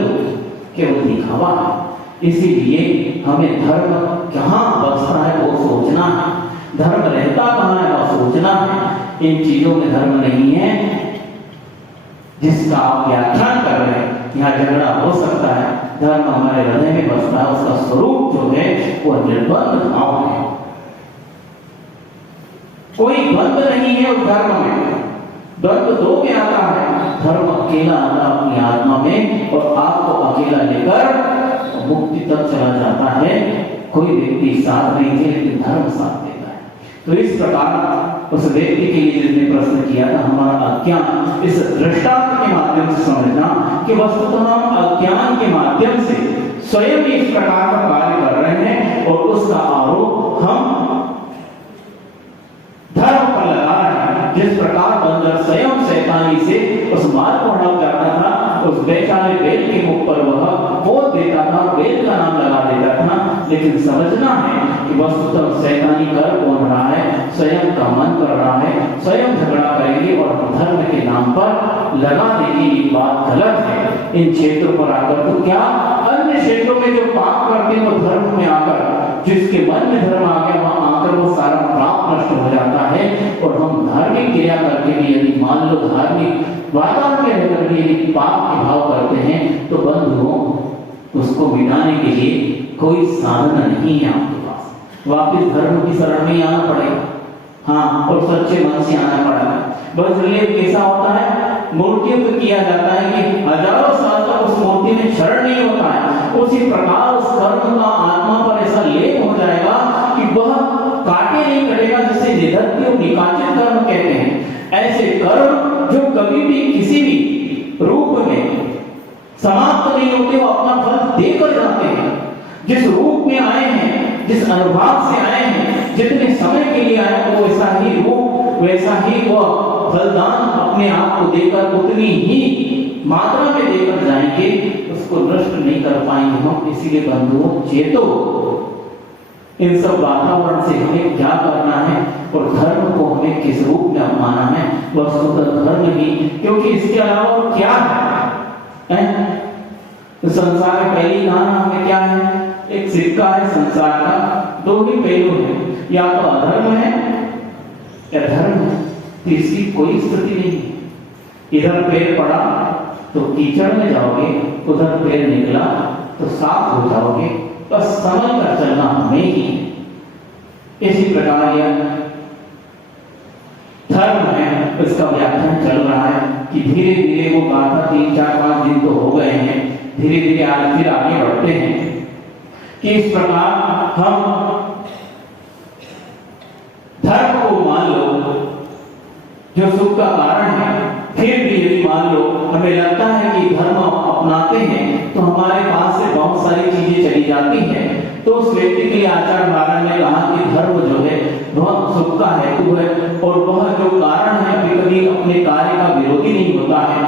केवल दिखावा है। इसीलिए हमें धर्म कहाँ बसता है वो सोचना है, धर्म रहता कहाँ है वो सोचना है। इन चीजों में धर्म नहीं है जिसका आप व्याख्यान कर रहे हैं। यहाँ झगड़ा हो सकता है, धर्म हमारे हृदय में बसता है, उसका स्वरूप जो है वो निर्बंध भाव है, कोई बंद नहीं है उस धर्म में। द्वंद्व दो में आता है, धर्म अकेला आता अपनी आत्मा में और आपको अकेला लेकर मुक्ति तक चला जाता है। कोई व्यक्ति साथ नहीं है लेकिन धर्म साथ देता है। तो इस प्रकार उस व्यक्ति के लिए जिसने प्रश्न किया था, हमारा अज्ञान इस दृष्टांत के माध्यम से समझना कि वस्तुतः हम अज्ञान के माध्यम से स्वयं इस प्रकार का कार्य कर रहे हैं और उसका आरोप हम धर्म पर लगा रहे हैं। जिस प्रकार बंदर स्वयं शैतानी से उस मार्ग को हड़प जाता था, उस बेचारे बेल के मुख पर वह बोल देता था, बेल का नाम लगा देता था, लेकिन समझना है कि वस्तुतः शैतानी कर कौन रहा है? स्वयं का मन कर रहा है, स्वयं झगड़ा करेंगे और धर्म के नाम पर लगा देंगे। ये बात गलत है। इन क्षेत्रों पर आकर तो क्या, अन्य क्षेत्रों में जो पाप करते हैं वो धर्म में आकर, जिसके मन में धर्म आ गया वहां आकर वो सारा पाप नष्ट हो जाता है। और हम धार्मिक क्रिया करके भी यदि मान लो धार्मिक वातावरण में रहकर भी यदि पाप के भाव करते हैं तो बंधुओं उसको मिटाने के लिए कोई साधन नहीं है आपके पास। वापिस धर्म की शरण में आना पड़ेगा, हाँ, और सच्चे मन से आना पड़ेगा। वज्रलेप कैसा होता है? मूर्तियों को किया जाता है कि हजारों साल तक उस मूर्ति में क्षरण नहीं होता है। उसी प्रकार उस कर्म का आत्मा पर ऐसा लेप हो जाएगा कि वह काटे नहीं करेगा, जिसे निधत्य और निकाचित कर्म कहते हैं। ऐसे कर्म जो कभी भी किसी भी रूप में समाप्त नहीं होते, वो अपना फल देकर जाते हैं। जिस रूप में आए हैं, जिस अनुभाव से आए हैं, जितने समय के लिए आए हैं, वो वैसा ही रूप, वैसा ही वह फलदान अपने आप को देकर उतनी ही मात्रा में देकर जाएंगे, उसको नष्ट नहीं कर पाएंगे हम। इसीलिए बंधुओं चेतो, इन सब वातावरण से हमें क्या करना है और धर्म को हमें किस रूप में अपनाना है। वस्तुतः धर्म ही, क्योंकि इसके अलावा क्या है? तो संसार में पहली कहानी हमें क्या है? एक सिक्का है संसार का, दो ही पहलू है, या तो अधर्म है या धर्म है, तीसरी कोई स्थिति नहीं है। इधर पैर पड़ा तो कीचड़ में जाओगे, उधर पैर निकला तो साफ हो जाओगे। बस समझ कर चलना हमें ही। इसी प्रकार यह धर्म है, इस इसका व्याख्यान चल रहा है कि धीरे धीरे वो गाथा 3-4-5 दिन तो हो गए हैं, धीरे धीरे आज फिर आगे बढ़ते हैं कि इस प्रकार हम धर्म को मान लो जो सुख का कारण है, फिर भी यदि मान लो हमें लगता है कि धर्म अपनाते हैं तो हमारे पास से बहुत सारी चीजें चली जाती हैं, तो उस व्यक्ति के लिए आचार्य महाराज ने कहा कि धर्म जो है वह सुख का हेतु है और वह जो कारण है कभी अपने कार्य का विरोधी नहीं होता है।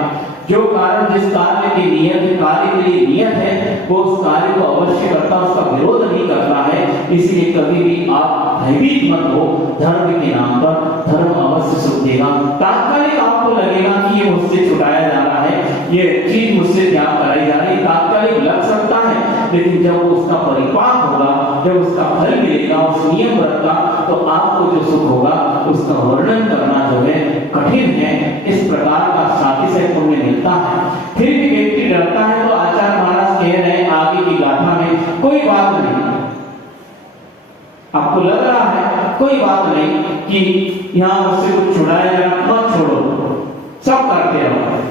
जो कारण जिस कार्य की नियत है, कार्य के लिए नियत है, वो उस कार्य को अवश्य करता, उसका विरोध नहीं करता है। इसलिए कभी भी आप भयभीत मत हो, धर्म के नाम पर धर्म अवश्य सुख देगा। तात्कालिक आपको लगेगा कि ये मुझसे छुटाया जा रहा है, ये चीज मुझसे त्याग कराई जा रही है, तात्कालिक लग सकता है, लेकिन जब उसका परिपाक होगा, जब उसका फल मिलेगा उस नियम व्रत का, तो आपको जो सुख होगा उसका वर्णन करना जो है कठिन है। इस प्रकार का सातिशय पुण्य मिलता है। फिर भी व्यक्ति डरता है, तो आचार्य महाराज कह रहे हैं आगे की गाथा में, कोई बात नहीं, आपको लग रहा है कोई बात नहीं कि यहाँ उससे कुछ छुड़ाया जाए, मत छोड़ो, सब करते रहो,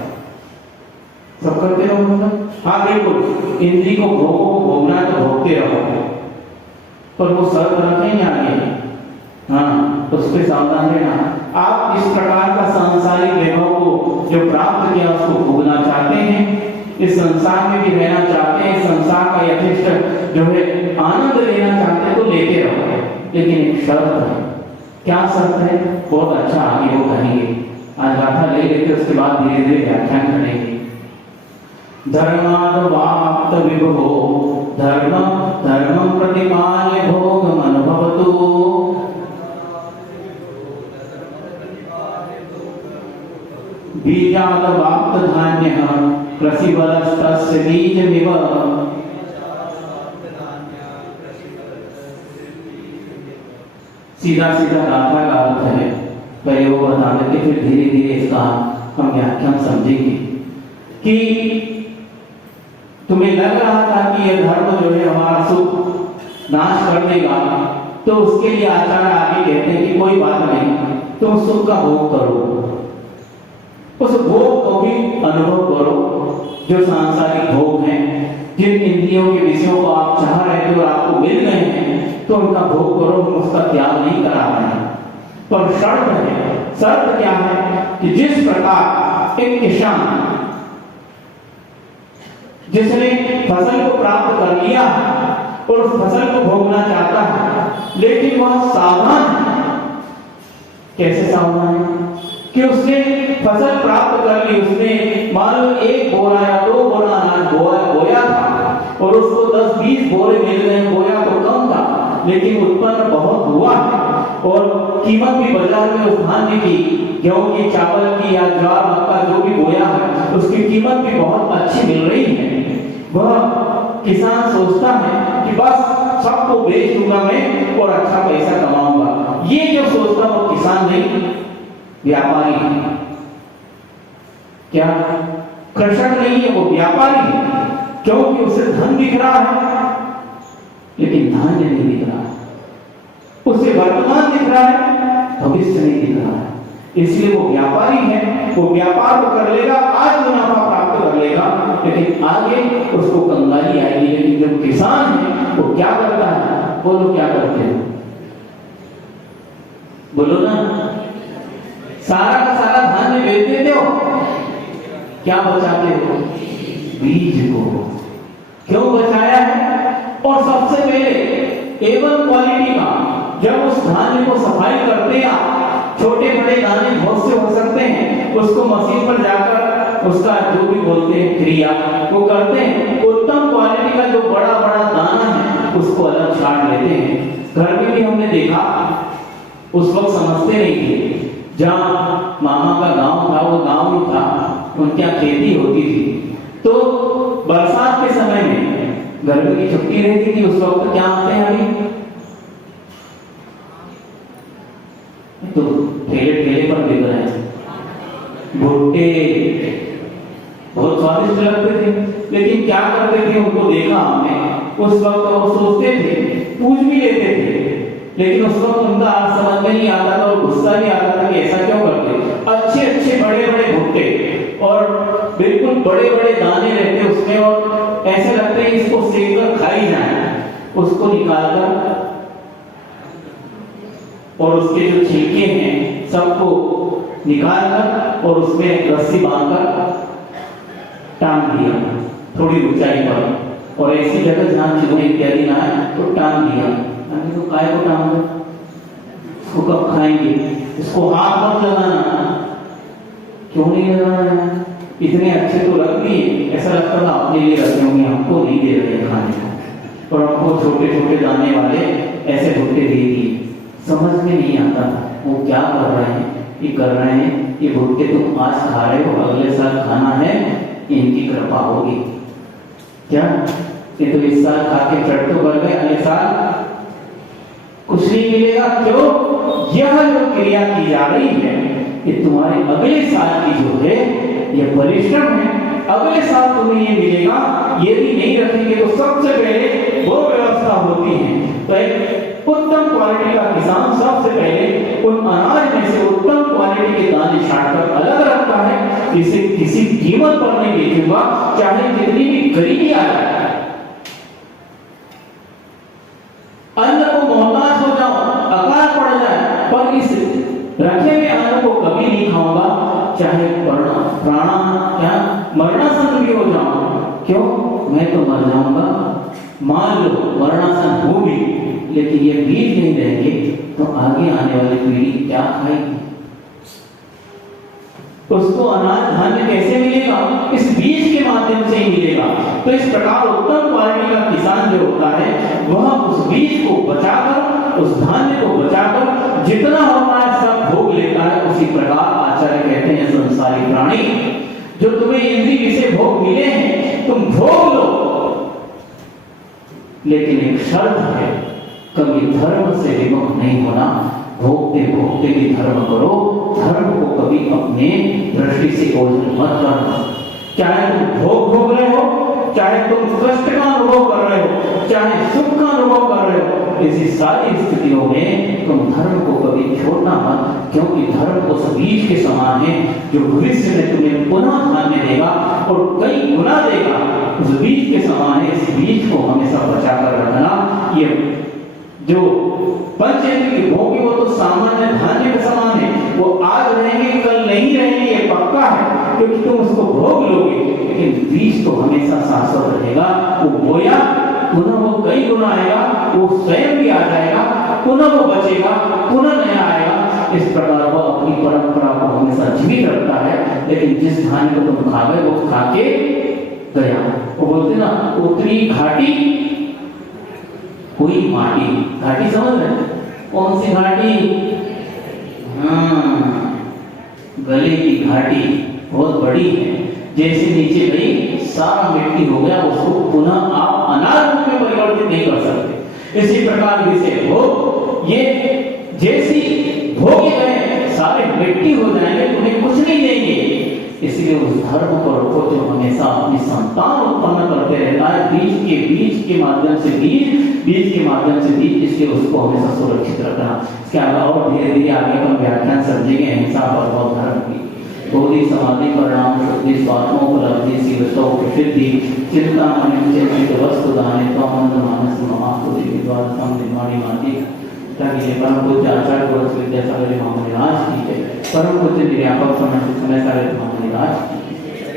सब करते रहो। मतलब हाँ बिल्कुल, इंद्री को भोगना है तो भोगते रहो, पर वो शर्त रखेंगे आगे, हाँ उस पर सावधान रहना। आप इस प्रकार का सांसारिक वैभव को जो प्राप्त किया उसको भोगना चाहते हैं, इस संसार में भी रहना चाहते हैं, संसार का यथेष्ट जो है आनंद लेना चाहते हैं, तो लेते रहो, लेकिन एक शर्त है। क्या शर्त है? बहुत अच्छा आगे वो कहेंगे। आज गाथा ले लेते, उसके बाद धीरे धीरे व्याख्यान करेंगे। धर्माद वाप्त विभो धर्म धर्मं प्रतिपाल्य भोगम् अनुभवतु बीजाद वाप्त धान्यः कृषिवलस्तस्य बीजमिव। सीधा सीधा गाथा का अर्थ है, पहले वो बता देते, फिर धीरे धीरे इसका हम व्याख्यान समझेंगे कि तुम्हें लग रहा था कि यह धर्म जो है हमारा सुख नाश कर देगा, तो उसके लिए आचार्य आगे कहते हैं कि कोई बात नहीं, तुम सुख का भोग करो, उस भोग को भी अनुभव करो जो सांसारिक भोग हैं, जिन इंद्रियों के विषयों को आप चाह रहे थे और आपको मिल गए हैं, तो उनका भोग करो, उसका त्याग नहीं करा रहे हैं। पर शर्त है, शर्त क्या है कि जिस प्रकार एक किसान जिसने फसल को प्राप्त कर लिया और उस फसल को भोगना चाहता है, लेकिन वह सावधान है। कैसे सावधान है? कि उसने फसल प्राप्त कर ली, उसने मान लो 1 बोरा या 2 बोरा अनाज बोया था और उसको 10-20 बोरे मिल गए, बोया तो कम था लेकिन उत्पन्न बहुत हुआ और कीमत भी बाजार में उस धान्य की, गेहूं की, चावल की या ज्वार मक्का जो भी बोया है उसकी कीमत भी बहुत अच्छी मिल रही है। वह किसान सोचता है कि बस सबको बेच दूंगा मैं और अच्छा पैसा कमाऊंगा। ये जो सोचता वो किसान नहीं, व्यापारी है। क्या कृषक नहीं है, वो व्यापारी है, क्योंकि उसे धन दिख रहा है लेकिन धान्य नहीं दिख रहा है, उसे वर्तमान दिख रहा है, भविष्य नहीं दिख रहा है। इसलिए वो व्यापारी है, वो व्यापार तो कर लेगा, आज मुनाफा प्राप्त कर लेगा, लेकिन आगे उसको कंगाली आएगी। लेकिन जब किसान है वो क्या करता है? बोलो क्या करते हो? बोलो ना, सारा का सारा धान्य बेच देते हो, क्या बचाते हो? बीज को। क्यों बचाया है? और सबसे पहले A1 क्वालिटी का, जब उस धान्य को सफाई करते हैं, छोटे बड़े दाने बहुत से हो सकते हैं, उसको मशीन पर जाकर उसका जो भी बोलते हैं क्रिया वो करते हैं, उत्तम क्वालिटी का जो बड़ा बड़ा दाना है उसको अलग छांट लेते हैं। घर में भी हमने देखा, उस वक्त समझते नहीं थे, जहाँ मामा का गांव था वो गांव ही था, उनके यहाँ खेती होती थी, तो बरसात के समय में गर्मी की छुट्टी रहती थी, उस वक्त क्या आते हैं अभी तो ठेले ठेले पर बिक रहे हैं भुट्टे, बहुत स्वादिष्ट लगते थे, लेकिन क्या करते थे उनको देखा हमने, उस वक्त वो सोचते थे, पूछ भी लेते थे, लेकिन उस वक्त उनका आज समझ में नहीं आता था और गुस्सा भी आता था कि ऐसा क्यों करते। अच्छे अच्छे बड़े बड़े भुट्टे और बिल्कुल बड़े बड़े दाने रहते उसमें और ऐसे लगते हैं इसको सेक कर खाई जाए, उसको निकालकर और उसके जो छिलके हैं सबको निकालकर और उसमें रस्सी बांधकर टांग दिया थोड़ी ऊंचाई पर, और ऐसी जगह जहां चूहे इत्यादि ना आए तो टांग दिया। तो काय को टांग दो, इसको कब खाएंगे, इसको हाथ मत लगाना। क्यों नहीं लगाना है, इतने अच्छे तो रख दिए, ऐसा लगता था अपने लिए रखे होंगे, हमको नहीं दे रहे खाने को, और हमको छोटे छोटे दाने वाले ऐसे भुट्टे दे दिए। समझ में नहीं आता वो क्या कर रहे हैं, ये कर रहे हैं ये भुट्टे तुम आज खा रहे हो, अगले साल खाना है, इनकी कृपा होगी क्या, ये तो इस साल खा के चट तो कर गए, अगले साल कुछ नहीं मिलेगा। क्यों, यह जो क्रिया की जा रही है ये तुम्हारे अगले साल की जो है ये परिश्रम है, अगले साल तुम्हें ये मिलेगा। यदि नहीं रखेंगे तो सबसे पहले वो व्यवस्था होती है, तो एक उत्तम क्वालिटी का किसान सबसे पहले उन अनाज में से उत्तम क्वालिटी के दाने छांटकर अलग रखता है, जिसे किसी कीमत पर नहीं बेचूंगा, चाहे जितनी भी गरीबी आ जाए, अन्न को मोहताज हो जाऊं, अकाल पड़ जाए, पर इस रखे हुए अन्न को कभी नहीं खाऊंगा, चाहे मरणासन भी हो जाऊं। क्यों, मैं तो मर जाऊंगा, मान लो मरणासन हो भी, लेकिन ये बीज नहीं रहेंगे तो आगे आने वाली पीढ़ी क्या खाएगी, उसको अनाज धान्य कैसे मिलेगा, इस बीज के माध्यम से ही मिलेगा। तो इस प्रकार उत्तम क्वालिटी का किसान जो होता है वह उस बीज को बचाकर, उस धान्य को बचाकर जितना होता है सब भोग लेता है। उसी प्रकार आचार्य कहते हैं संसारी प्राणी, जो तुम्हें इंद्रिय से भोग मिले हैं तुम भोग लो, लेकिन एक शर्त है, कभी धर्म से विमुख नहीं होना, भोगते भोगते भी धर्म करो, धर्म को कभी अपने दृष्टि से ओझल मत करना। चाहे तुम भोग रहे हो, चाहे तुम कष्ट का अनुभव कर रहे हो, चाहे सुख का अनुभव कर रहे हो, ऐसी सारी स्थितियों में तुम धर्म को कभी छोड़ना मत, क्योंकि धर्म उस बीज के समान है जो भविष्य में तुम्हें पुनः धान्य देगा और कई गुना देगा। उस बीज के समान है, इस बीज को हमेशा बचा कर रखना। ये जो पंचेंद्रिय के भोग वो तो सामान्य धान्य के समान है, वो आज रहेंगे कल नहीं रहेंगे, ये पक्का है, क्योंकि तुम उसको भोग लोगे, लेकिन बीज तो हमेशा शाश्वत रहेगा। वो बोया पुनः वो कई गुना आएगा, वो स्वयं भी आ जाएगा, पुनः वो बचेगा, पुनः नया आएगा। इस प्रकार वो अपनी परंपरा को हमेशा जीवित रखता है। लेकिन जिस धान्य को तुम खा गए वो खा के गया, वो बोलते ना उतरी घाटी हुई माटी। घाटी समझ रहे, कौन सी घाटी, गले की घाटी बहुत बड़ी है, जैसे नीचे गई सारा मिट्टी हो गया, उसको पुनः आप अनाज रूप में परिवर्तित नहीं कर सकते। इसी प्रकार विषय भोग ये जैसी भोगे गए सारे मिट्टी हो जाएंगे, तुम्हें कुछ नहीं देंगे। इसलिए उस धर्म को रखो जो हमेशा अपनी संतान उत्पन्न करते रहता है, बीज के माध्यम से बीज के माध्यम से बीज, इसलिए उसको हमेशा सुरक्षित रखना। इसके अलावा और धीरे धीरे आगे हम व्याख्यान समझेंगे अहिंसा और धर्म की। बोधि समाधि परिणाम शुद्धि स्वात्मोपलब्धि शिवसौ प्रसिद्धि चिंता चिंतित वस्तु दाने त्वमंद मानस महापुरी विद्वान निर्माणी माती ताकि परम पूज्य आचार्य गोरख विद्यासागर महाराज की जय, परम पूज्य निर्यापक समय सागर महाराज की जय।